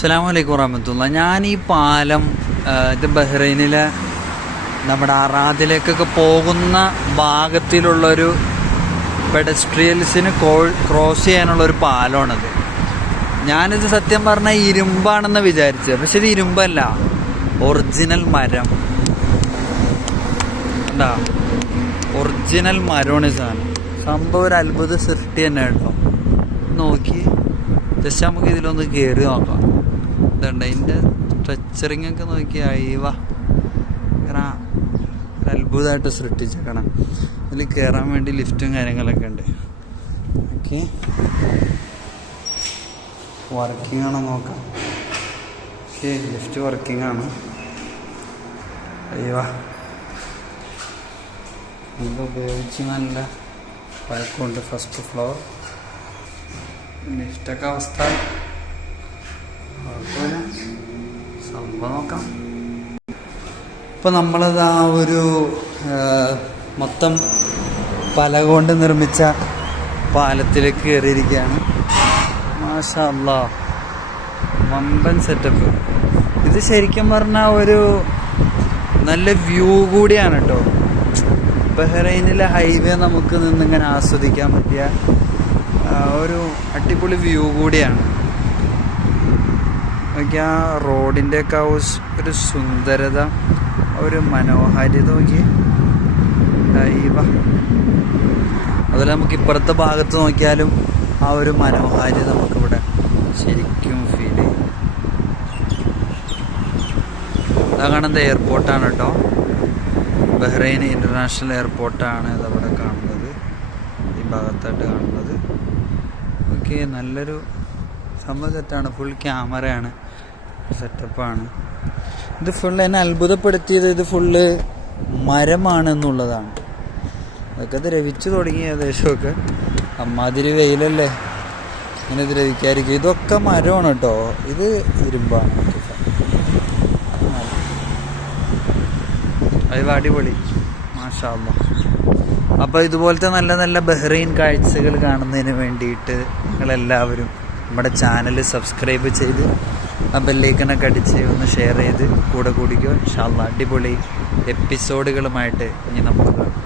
അസ്സലാമു അലൈക്കും വറഹ്മത്തുള്ളാഹി. ഞാൻ ഈ പാലം ഇത് ബഹ്റൈനിലെ നമ്മുടെ അറാദിലേക്കൊക്കെ പോകുന്ന ഭാഗത്തിലുള്ളൊരു പെഡസ്ട്രിയൽസിന് ക്രോസ് ചെയ്യാനുള്ളൊരു പാലമാണത്. ഞാനിത് സത്യം പറഞ്ഞാൽ ഇരുമ്പാണെന്ന് വിചാരിച്ചത്, പക്ഷെ ഇത് ഇരുമ്പല്ല, ഒറിജിനൽ മരം. എന്താ ഒറിജിനൽ മരമാണ് ഈ സാധനം. സംഭവം ഒരു അത്ഭുത സൃഷ്ടി തന്നെ കേട്ടോ. നോക്കി ജസ്റ്റ് നമുക്ക് ഇതിലൊന്ന് കയറി നോക്കാം. ഇതുണ്ട് ഇതിൻ്റെ സ്ട്രെച്ചറിങ് ഒക്കെ നോക്കി അയവാ ഒരു അത്ഭുതമായിട്ട് സൃഷ്ടിച്ചേക്കണം. ഇതിൽ കയറാൻ വേണ്ടി ലിഫ്റ്റും കാര്യങ്ങളൊക്കെ ഉണ്ട്. ഓക്കെ, വർക്കിംഗ് ആണോ നോക്കാം. ഓക്കെ, ലിഫ്റ്റ് വർക്കിംഗ് ആണ്. അയ്യവാ, ഇത് ഉപയോഗിച്ച് നല്ല പഴക്കമുണ്ട്. ഫസ്റ്റ് ഫ്ലോർ ലിഫ്റ്റൊക്കെ അവസ്ഥ കുഴപ്പമില്ല, സംഭവം നോക്കാം. ഇപ്പം നമ്മളത് ആ ഒരു മൊത്തം പല കൊണ്ട് നിർമ്മിച്ച പാലത്തിലേക്ക് കയറിയിരിക്കുകയാണ്. മാഷാ അല്ലാഹ്, വമ്പൻ സെറ്റപ്പ്. ഇത് ശരിക്കും പറഞ്ഞാൽ ഒരു നല്ല വ്യൂ കൂടിയാണ് കേട്ടോ. ബഹ്റൈനിലെ ഹൈവേ നമുക്ക് നിന്നിങ്ങനെ ആസ്വദിക്കാൻ പറ്റിയ ഒരു അടിപൊളി വ്യൂ കൂടിയാണ്. നോക്കി ആ റോഡിൻ്റെയൊക്കെ ആ ഒരു സുന്ദരത, ഒരു മനോഹാരിത നോക്കി ദൈവ. അതുപോലെ നമുക്ക് ഇപ്പുറത്തെ ഭാഗത്ത് നോക്കിയാലും ആ ഒരു മനോഹാരിത നമുക്കിവിടെ ശരിക്കും ഫീൽ ചെയ്യും. അതാ കാണുന്നത് എയർപോർട്ടാണ് കേട്ടോ, ബഹ്റൈൻ ഇൻ്റർനാഷണൽ എയർപോർട്ടാണ് ഇതവിടെ കാണുന്നത്, ഈ ഭാഗത്തായിട്ട് കാണുന്നത്. ഓക്കെ, നല്ലൊരു സംഭവം സെറ്റാണ്. ഫുൾ ക്യാമറയാണ്, സെറ്റപ്പാണ്. ഇത് ഫുള്ള് എന്നെ അത്ഭുതപ്പെടുത്തിയത് ഇത് ഫുള്ള് മരമാണെന്നുള്ളതാണ്. അതൊക്കെ ദ്രവിച്ചു തുടങ്ങി ഏകദേശമൊക്കെ. അമ്മാതിരി വെയിലല്ലേ, ഇങ്ങനെ ദ്രവിക്കാതിരിക്കും. ഇതൊക്കെ മരമാണ് കേട്ടോ, ഇത് ഇരുമ്പാണ്. അത് അടിപൊളി, മാഷാ അല്ലാഹ്. അപ്പോൾ ഇതുപോലത്തെ നല്ല നല്ല ബഹ്റൈൻ കാഴ്ചകൾ കാണുന്നതിന് വേണ്ടിയിട്ട് നിങ്ങളെല്ലാവരും നമ്മുടെ ചാനൽ സബ്സ്ക്രൈബ് ചെയ്ത് ആ ബെല്ലൈക്കനൊക്കെ അടിച്ച് ഒന്ന് ഷെയർ ചെയ്ത് കൂടെ കൂടിക്കോ. ഇൻഷാ അല്ലാഹ് അടിപൊളി എപ്പിസോഡുകളുമായിട്ട് ഇനി നമുക്ക് കാണാം.